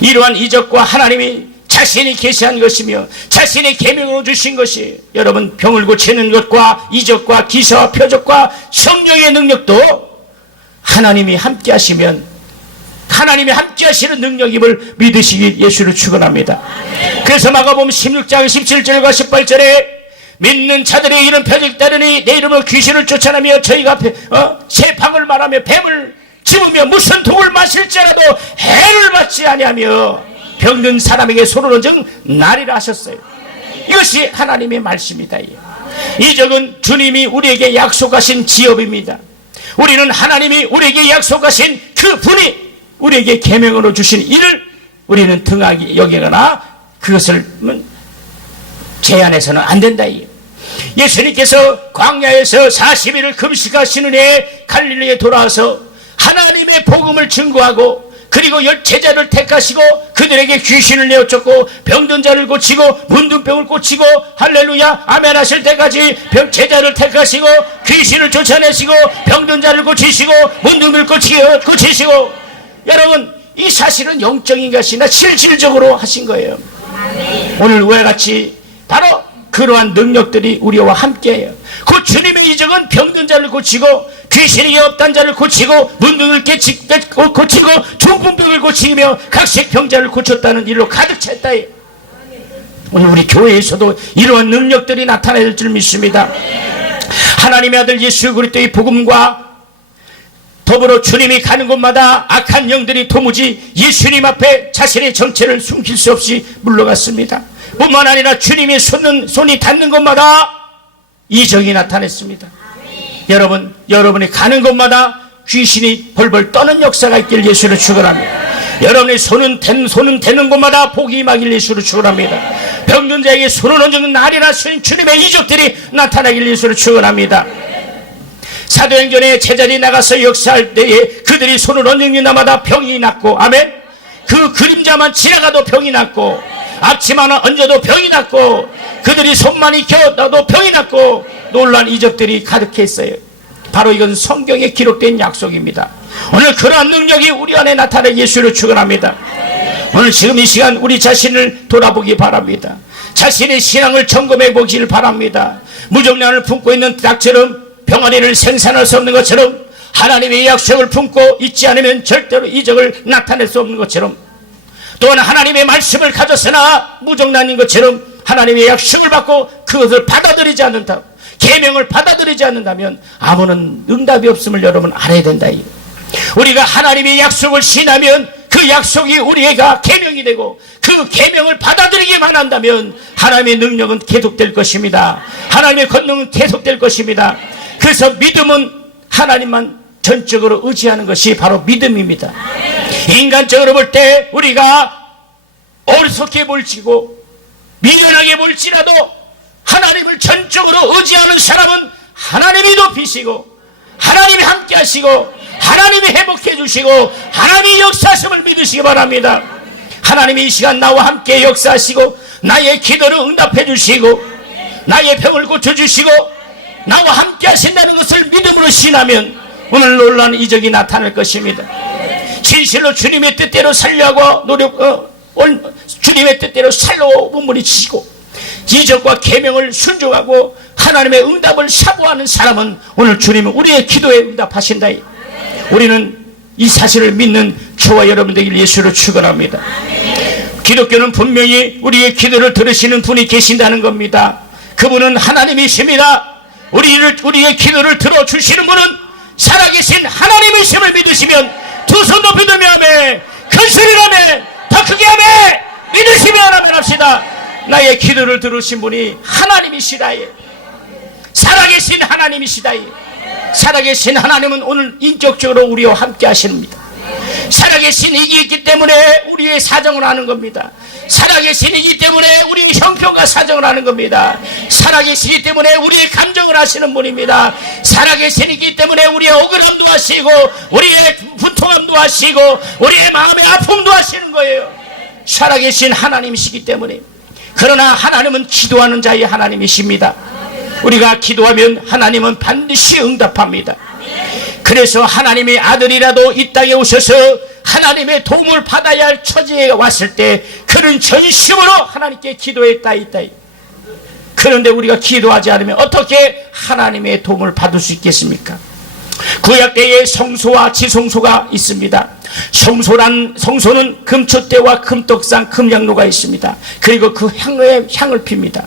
이러한 이적과 하나님이 자신이 계시한 것이며 자신의 계명으로 주신 것이 여러분 병을 고치는 것과 이적과 기사와 표적과 성령의 능력도 하나님이 함께 하시면 하나님이 함께 하시는 능력임을 믿으시기 예수를 축원합니다. 그래서 마가복음 16장 17절과 18절에 믿는 자들의 이름 표적이 따르니 내 이름으로 귀신을 쫓아내며 저희가 세팡을 말하며 뱀을 집으며 무슨 독을 마실지라도 해를 받지 아니하며 병든 사람에게 손을 얹은 날이라 하셨어요. 이것이 하나님의 말씀이다. 이적은 주님이 우리에게 약속하신 지업입니다. 우리는 하나님이 우리에게 약속하신 그 분이 우리에게 계명으로 주신 일을 우리는 등하게 여기거나 그것을 제한해서는 안 된다. 예수님께서 광야에서 40일을 금식하시는 해에 갈릴리에 돌아와서 하나님의 복음을 증거하고 그리고 제자를 택하시고 그들에게 귀신을 내어쫓고 병든 자를 고치고 문둥병을 고치고 할렐루야 아멘 하실 때까지 제자를 택하시고 귀신을 쫓아내시고 병든 자를 고치시고 문둥병을 고치시고 여러분 이 사실은 영적인 것이나 실질적으로 하신 거예요. 오늘 우리와 같이 바로 그러한 능력들이 우리와 함께해요. 그 주님의 이적은 병든 자를 고치고 귀신이 없단 자를 고치고 문둥을 고치고 중풍병을 고치며 각색 병자를 고쳤다는 일로 가득 찼다. 오늘 우리 교회에서도 이러한 능력들이 나타날 줄 믿습니다. 하나님의 아들 예수 그리스도의 복음과 더불어 주님이 가는 곳마다 악한 영들이 도무지 예수님 앞에 자신의 정체를 숨길 수 없이 물러갔습니다. 뿐만 아니라 주님의 손이 닿는 곳마다 이적이 나타났습니다. 여러분, 여러분이 가는 곳마다 귀신이 벌벌 떠는 역사가 있길 예수를 축원합니다. 여러분의 손은 되는 곳마다 복이 임하길 예수를 축원합니다. 병든 자에게 손을 얹는 날이라 주님의 이적들이 나타나길 예수를 축원합니다. 사도행전에 제자들이 나가서 역사할 때에 그들이 손을 얹는 나마다 병이 낫고, 아멘. 그 그림자만 지나가도 병이 낫고, 앞치마는 얹어도 병이 낫고, 그들이 손만 익혀놔도 병이 낫고, 놀란 이적들이 가득했어요. 바로 이건 성경에 기록된 약속입니다. 오늘 그러한 능력이 우리 안에 나타내 예수를 축원합니다. 오늘 지금 이 시간 우리 자신을 돌아보기 바랍니다. 자신의 신앙을 점검해 보기를 바랍니다. 무정란을 품고 있는 닭처럼 병아리를 생산할 수 없는 것처럼, 하나님의 약속을 품고 있지 않으면 절대로 이적을 나타낼 수 없는 것처럼, 또한 하나님의 말씀을 가졌으나 무정란인 것처럼 하나님의 약속을 받고 그것을 받아들이지 않는다, 계명을 받아들이지 않는다면 아무런 응답이 없음을 여러분 알아야 된다. 우리가 하나님의 약속을 신하면 그 약속이 우리가 계명이 되고, 그 계명을 받아들이기만 한다면 하나님의 능력은 계속될 것입니다. 하나님의 권능은 계속될 것입니다. 그래서 믿음은 하나님만 전적으로 의지하는 것이 바로 믿음입니다. 인간적으로 볼 때 우리가 어리석게 볼지고 미련하게 볼지라도 하나님을 전적으로 의지하는 사람은 하나님이 높이시고, 하나님이 함께 하시고, 하나님이 회복해 주시고, 하나님이 역사하심을 믿으시기 바랍니다. 하나님이 이 시간 나와 함께 역사하시고, 나의 기도를 응답해 주시고, 나의 병을 고쳐주시고, 나와 함께 하신다는 것을 믿음으로 신하면 오늘 놀라운 이적이 나타날 것입니다. 진실로 주님의 뜻대로 살려고 주님의 뜻대로 살로 몸부림치시고 이적과 계명을 순종하고 하나님의 응답을 사모하는 사람은 오늘 주님은 우리의 기도에 응답하신다. 우리는 이 사실을 믿는 저와 여러분들 예수를 축원합니다. 기독교는 분명히 우리의 기도를 들으시는 분이 계신다는 겁니다. 그분은 하나님이십니다. 우리의 기도를 들어주시는 분은 살아계신 하나님이심을 믿으시면 두 손 높이 들며 아멘, 큰 소리로 아멘, 더 크게 아멘, 믿으시면 아멘 합시다. 나의 기도를 들으신 분이 하나님이시다. 살아계신 하나님이시다. 살아계신 하나님은 오늘 인격적으로 우리와 함께 하십니다. 살아계신 이기 있기 때문에 우리의 사정을 아는 겁니다. 살아계시기 때문에 우리 형편과 사정을 아는 겁니다. 살아계시기 때문에 우리의 감정을 아시는 분입니다. 살아계시기 때문에 우리의 억울함도 아시고, 우리의 분통함도 아시고, 우리의 마음의 아픔도 아시는 거예요. 살아계신 하나님이시기 때문에. 그러나 하나님은 기도하는 자의 하나님이십니다. 우리가 기도하면 하나님은 반드시 응답합니다. 그래서 하나님의 아들이라도 이 땅에 오셔서 하나님의 도움을 받아야 할 처지에 왔을 때 그는 전심으로 하나님께 기도했다. 그런데 우리가 기도하지 않으면 어떻게 하나님의 도움을 받을 수 있겠습니까? 구약 때에 성소와 지성소가 있습니다. 성소는 금촛대와 금떡상, 금양로가 있습니다. 그리고 그 향을 핍니다.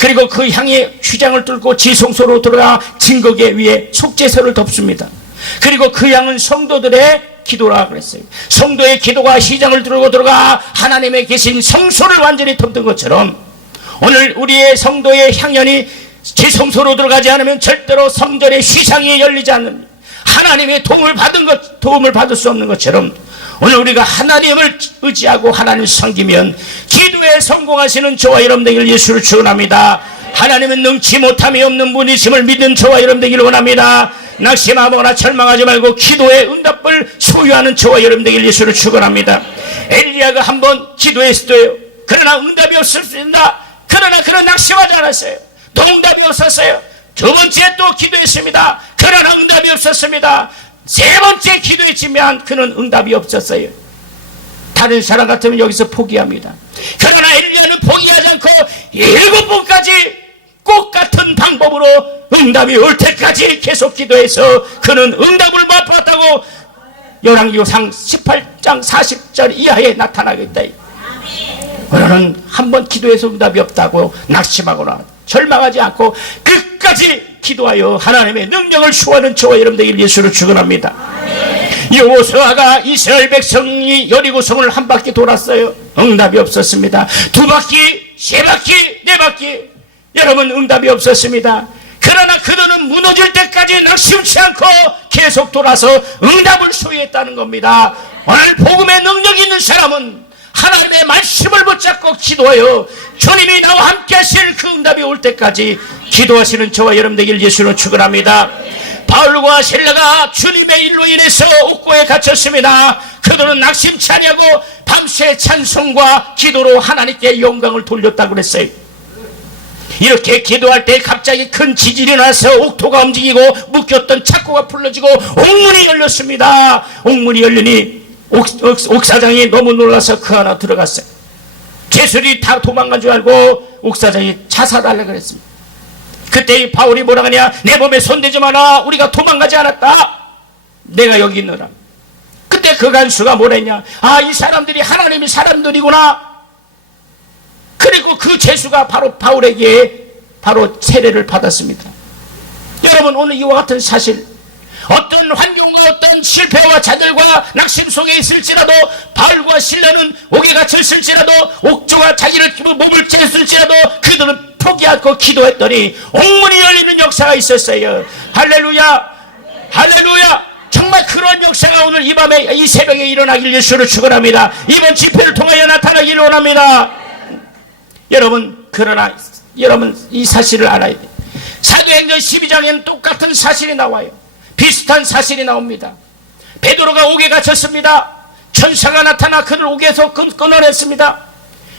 그리고 그 향이 휘장을 뚫고 지성소로 들어가 증거계 위에 속죄서를 덮습니다. 그리고 그 향은 성도들의 기도라 그랬어요. 성도의 기도가 휘장을 들고 들어가 하나님의 계신 성소를 완전히 덮는 것처럼 오늘 우리의 성도의 향연이 지성소로 들어가지 않으면 절대로 성전의 휘장이 열리지 않는, 하나님의 도움을 받을 수 없는 것처럼 오늘 우리가 하나님을 의지하고 하나님을 섬기면 기도에 성공하시는 저와 여러분 되기를 예수를 축원합니다. 하나님은 능치 못함이 없는 분이심을 믿는 저와 여러분 되기를 원합니다. 낙심하거나 절망하지 말고 기도의 응답을 소유하는 저와 여러분 되기를 예수를 축원합니다. 엘리야가 한번 기도했어요. 그러나 응답이 없었습니다. 그러나 그는 낙심하지 않았어요. 또 응답이 없었어요. 두 번째 또 기도했습니다. 그러나 응답이 없었습니다. 세 번째 기도했지만 그는 응답이 없었어요. 다른 사람 같으면 여기서 포기합니다. 그러나 엘리야는 포기하지 않고 7번까지 똑같은 방법으로 응답이 올 때까지 계속 기도해서 그는 응답을 맛봤다고 열왕기상 18장 40절 이하에 나타나겠다. 그러는 한번 기도해서 응답이 없다고 낙심하거나 절망하지 않고 끝까지 기도하여 하나님의 능력을 수호하는 저와 여러분들 예수를 축원합니다. 여호수아가 이스라엘 백성이 여리고성을 한 바퀴 돌았어요. 응답이 없었습니다. 두 바퀴, 세 바퀴, 네 바퀴, 여러분 응답이 없었습니다. 그러나 그들은 무너질 때까지 낙심치 않고 계속 돌아서 응답을 소유했다는 겁니다. 오늘 복음의 능력이 있는 사람은 하나님의 말씀을 붙잡고 기도하여 주님이 나와 함께 하실 그 응답이 올 때까지 기도하시는 저와 여러분 되길 예수로 축원합니다. 바울과 실라가 주님의 일로 인해서 옥고에 갇혔습니다. 그들은 낙심치 아니하고 밤새 찬송과 기도로 하나님께 영광을 돌렸다고 그랬어요. 이렇게 기도할 때 갑자기 큰 지진이 나서 옥토가 움직이고 묶였던 착고가 풀어지고 옥문이 열렸습니다. 옥문이 열리니 옥사장이 너무 놀라서 그 안에 들어갔어요. 죄수들이 다 도망간 줄 알고 옥사장이 자살하려고 그랬습니다. 그때 바울이 뭐라 하냐, 내 몸에 손대지 마라, 우리가 도망가지 않았다, 내가 여기 있노라. 그때 그 간수가 뭐라 했냐, 아, 이 사람들이 하나님의 사람들이구나. 그리고 그 죄수가 바로 바울에게 바로 세례를 받았습니다. 여러분, 오늘 이와 같은 사실, 어떤 환경과 어떤 실패와 좌절과 낙심 속에 있을지라도, 바울과 실라는 옥에 갇혔을지라도, 옥조가 자기를 몸을 쬐었을지라도 그들은 포기하고 기도했더니 옥문이 열리는 역사가 있었어요. 할렐루야, 할렐루야. 정말 그런 역사가 오늘 이 밤에, 이 새벽에 일어나길 예수를 축원합니다. 이번 집회를 통하여 나타나기를 원합니다. 여러분, 그러나 여러분 이 사실을 알아야 돼요. 사도행전 12장에는 똑같은 사실이 나와요. 비슷한 사실이 나옵니다. 베드로가 옥에 갇혔습니다. 천사가 나타나 그를 옥에서 끊어냈습니다.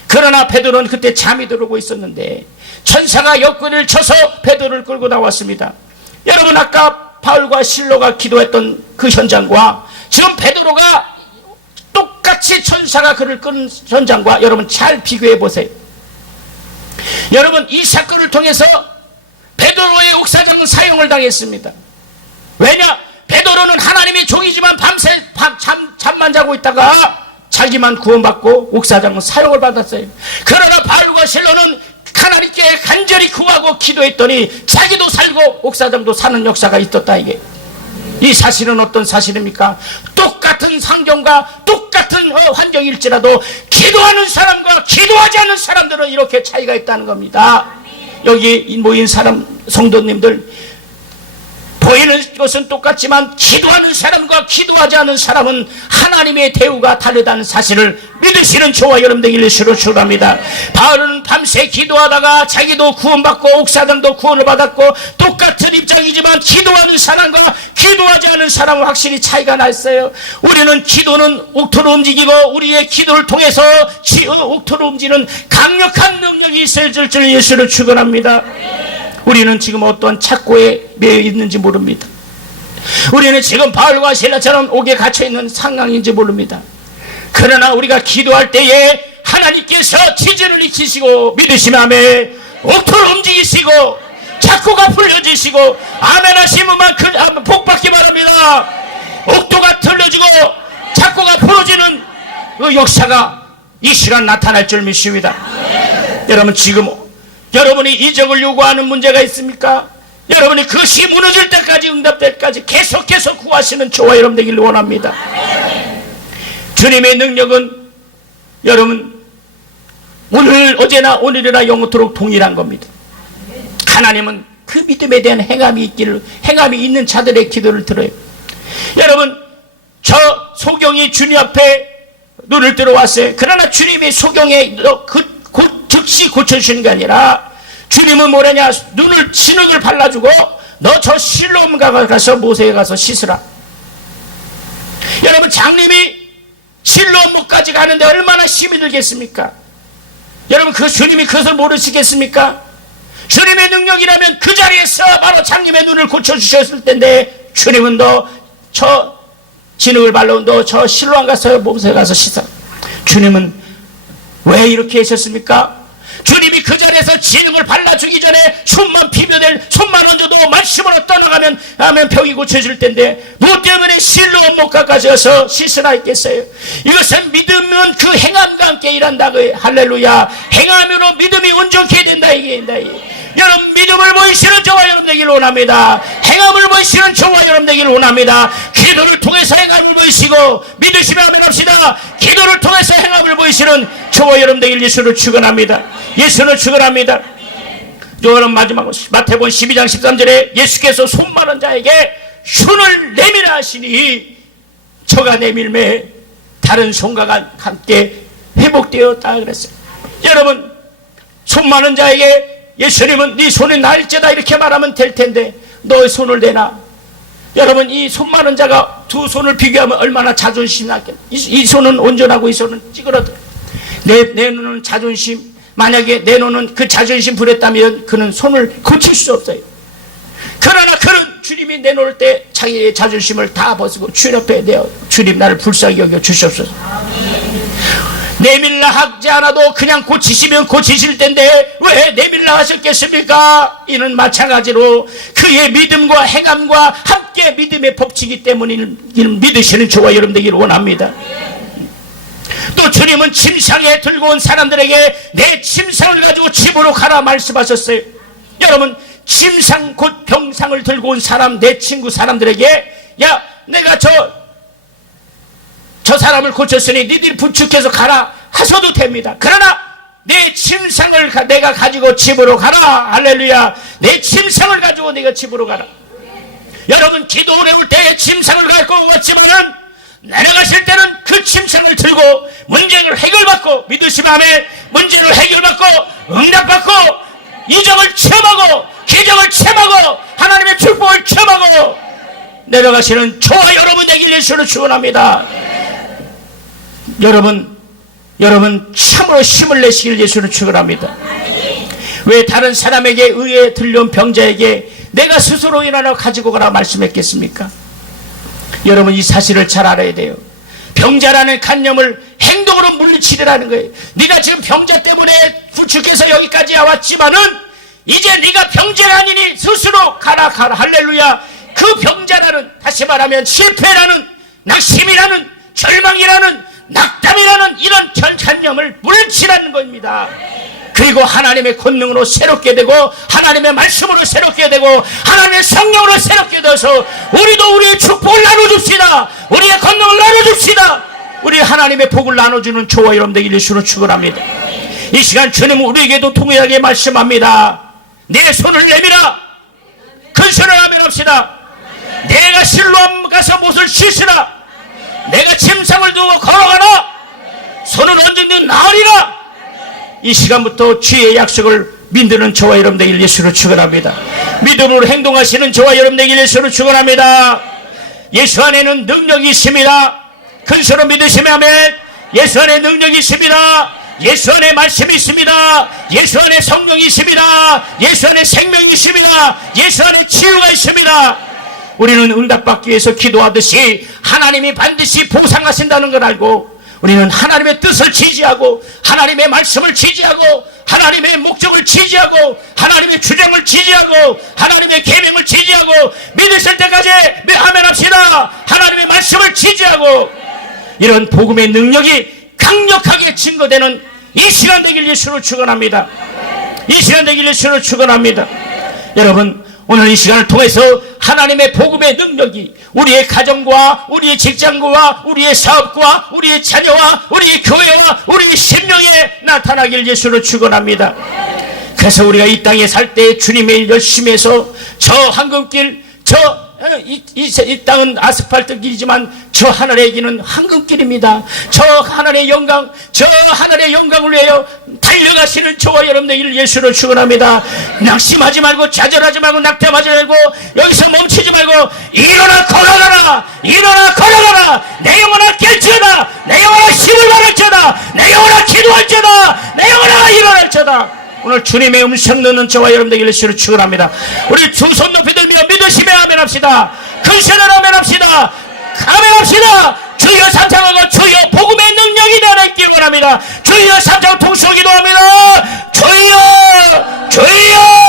그러나 베드로는 그때 잠이 들고 있었는데 천사가 옆구리를 쳐서 베드로를 끌고 나왔습니다. 여러분, 아까 바울과 실로가 기도했던 그 현장과 지금 베드로가 똑같이 천사가 그를 끄는 현장과 여러분 잘 비교해 보세요. 여러분, 이 사건을 통해서 베드로의 옥사장은 사형을 당했습니다. 왜냐? 베드로는 하나님의 종이지만 밤새 잠만 자고 있다가 자기만 구원받고 옥사장은 사형을 받았어요. 그러나 바울과 실로는 하나님께 간절히 구하고 기도했더니 자기도 살고 옥사장도 사는 역사가 있었다. 이게 이 사실은 어떤 사실입니까? 똑같은 환경과 똑같은 환경일지라도 기도하는 사람과 기도하지 않는 사람들은 이렇게 차이가 있다는 겁니다. 여기 모인 사람 성도님들, 보이는 것은 똑같지만 기도하는 사람과 기도하지 않는 사람은 하나님의 대우가 다르다는 사실을 믿으시는 저와 여러분 되기를 주로 축원합니다. 바울은 밤새 기도하다가 자기도 구원받고 옥사장도 구원을 받았고 똑같은 입장이지만 기도하는 사람과 기도하지 않는 사람은 확실히 차이가 났어요. 우리는 기도는 옥토를 움직이고 우리의 기도를 통해서 옥토를 움직이는 강력한 능력이 있어야 될 줄 예수를 축원합니다. 우리는 지금 어떠한 착고에 매여 있는지 모릅니다. 우리는 지금 바울과 실라처럼 옥에 갇혀있는 상황인지 모릅니다. 그러나 우리가 기도할 때에 하나님께서 지진을 일으키시고 믿으시면 아멘, 옥토를 움직이시고 착고가 풀려지시고 아멘 하시면 복 받기 바랍니다. 옥토가 틀어지고 착고가 풀어지는 그 역사가 이 시간 나타날 줄 믿습니다. 여러분, 지금 여러분이 이적을 요구하는 문제가 있습니까? 여러분이 그것이 무너질 때까지, 응답될 때까지 계속해서 구하시는 저와 여러분 되기를 원합니다. 주님의 능력은 여러분 오늘 어제나 오늘이나 영원토록 동일한 겁니다. 하나님은 그 믿음에 대한 행함이 있는 자들의 기도를 들어요. 여러분, 저 소경이 주님 앞에 눈을 들어왔어요. 그러나 주님이 소경에 즉시 고쳐주시는 게 아니라 주님은 뭐라냐, 눈을 진흙을 발라주고 너 저 실로암 가서 모세에 가서 씻으라. 여러분, 장님이 실로암까지 가는데 얼마나 힘이 들겠습니까? 여러분, 그 주님이 그것을 모르시겠습니까? 주님의 능력이라면 그 자리에서 바로 장님의 눈을 고쳐주셨을 텐데 주님은 너 저 진흙을 발라온 너 저 실로암 가서 모세에 가서 씻어. 주님은 왜 이렇게 하셨습니까? 주님이 그 자리에서 진흙을 발라주기 전에 손만 얹어도 말씀으로 떠나가면 병이 고쳐질 텐데 무엇 때문에 실로암 목가까지 가서 씻으라 했겠어요? 이것은 믿음은 그 행함과 함께 일한다. 할렐루야. 행함으로 믿음이 온전케 된다. 이게 여러분, 믿음을 보이시는 저와 여러분 되기를 원합니다. 행함을 보이시는 저와 여러분 되기를 원합니다. 기도를 통해서 행함을 보이시고 믿으시면 아멘 합시다. 기도를 통해서 행함을 보이시는 저와 여러분 되기를 예수를 축원합니다. 예수를 축원합니다. 여러분, 마지막으로 마태복음 12장 13절에 예수께서 손 마른 자에게 손을 내밀어 하시니 저가 내밀매 다른 손과 함께 회복되었다 그랬어요. 여러분, 손 마른 자에게 예수님은 네 손이 나을지다 이렇게 말하면 될 텐데 너의 손을 내놔. 여러분, 이 손 많은 자가 두 손을 비교하면 얼마나 자존심이 낮겠나. 이 손은 온전하고 이 손은 찌그러져. 내 눈은 자존심, 만약에 내 눈은 그 자존심 부렸다면 그는 손을 고칠 수 없어요. 그러나 그는 주님이 내놓을 때 자기의 자존심을 다 벗고 주님 앞에 내어, 주님 나를 불쌍히 여겨 주시옵소서. 내밀라 하지 않아도 그냥 고치시면 고치실 텐데 왜 내밀라 하셨겠습니까? 이는 마찬가지로 그의 믿음과 행함과 함께 믿음의 법칙이기 때문에 이는 믿으시는 저와 여러분 되기를 원합니다. 또 주님은 침상에 들고 온 사람들에게 내 침상을 가지고 집으로 가라 말씀하셨어요. 여러분, 침상 곧 병상을 들고 온 사람, 내 친구 사람들에게 야, 내가 저 사람을 고쳤으니 니들이 부축해서 가라 하셔도 됩니다. 그러나 내 침상을 내가 가지고 집으로 가라. 할렐루야. 내 침상을 가지고 내가 집으로 가라. 여러분, 기도 어려울 때 침상을 갖고 왔지만은 내려가실 때는 그 침상을 들고 문제를 해결받고, 믿으시면 아멘, 문제를 해결받고 응답받고 이적을 체험하고 기적을 체험하고 하나님의 축복을 체험하고 내려가시는 저와 여러분 되길 예수로 축원합니다. 여러분 참으로 힘을 내시길 예수로 축원합니다. 왜 다른 사람에게 의에 들려온 병자에게 내가 스스로 일어나 가지고 가라 말씀했겠습니까? 여러분, 이 사실을 잘 알아야 돼요. 병자라는 관념을 행동으로 물리치려는 거예요. 네가 지금 병자 때문에 부축해서 여기까지 왔지만은 이제 네가 병자가 아니니 스스로 가라. 할렐루야. 그 병자라는, 다시 말하면 실패라는, 낙심이라는, 절망이라는, 낙담이라는 이런 관념을 물리치라는 겁니다. 그리고 하나님의 권능으로 새롭게 되고 하나님의 말씀으로 새롭게 되고 하나님의 성령으로 새롭게 되어서 우리도 우리의 축복을 나눠줍시다. 우리의 권능을 나눠줍시다. 우리 하나님의 복을 나눠주는 저와 여러분 되길 예수로 축원합니다. 이 시간 주님은 우리에게도 동일하게 말씀합니다. 내 손을 내밀어 큰 손을 아멘합시다. 내가 실로암 가서 못을 씻으라. 내가 침상을 두고 걸어가라. 손을 얹은 나으리라. 이 시간부터 주의 약속을 믿는 저와 여러분 되길 예수로 축원합니다. 믿음으로 행동하시는 저와 여러분 되길 예수로 축원합니다. 예수 안에는 능력이 있습니다. 큰 소리 믿으시면 아멘. 예수 안에 능력이 있습니다. 예수 안에 말씀이 있습니다. 예수 안에 성령이 있습니다. 예수 안에 생명이 있습니다. 예수 안에 치유가 있습니다. 우리는 응답받기 위해서 기도하듯이 하나님이 반드시 보상하신다는 걸 알고 우리는 하나님의 뜻을 지지하고 하나님의 말씀을 지지하고 하나님의 목적을 지지하고 하나님의 주장을 지지하고 하나님의 계명을 지지하고 믿으실 때까지 아멘합시다. 하나님의 말씀을 지지하고 이런 복음의 능력이 강력하게 증거되는 이 시간 되길 예수로 축원합니다. 이 시간 되길 예수로 축원합니다. 여러분, 오늘 이 시간을 통해서 하나님의 복음의 능력이 우리의 가정과 우리의 직장과 우리의 사업과 우리의 자녀와 우리의 교회와 우리의 심령에 나타나길 예수로 축원합니다. 그래서 우리가 이 땅에 살 때 주님의 일 열심히 해서 저 황금길, 이 땅은 아스팔트 길이지만 저 하늘의 길은 황금길입니다. 저 하늘의 영광, 저 하늘의 영광을 위하여 달려가시는 저와 여러분들 예수를 축원합니다. 낙심하지 말고 좌절하지 말고 낙담하지 말고 여기서 멈추지 말고 일어나 걸어가라. 일어나 걸어가라. 내 영혼아 깰지어다. 내 영혼아 힘을 받을지어다. 내 영혼아 기도할지어다. 내 영혼아 일어날지어다. 오늘 주님의 음성 듣는 저와 여러분들 예수를 축원합니다. 우리 두 손 높이 들며 믿으시며 아멘합시다. 큰 소리로 아멘합시다. 아멘합시다. 주여 삼창하고 주여 복음의 능력이 되어 있기를 원합니다. 주여 삼창 통수 기도합니다. 주여 주여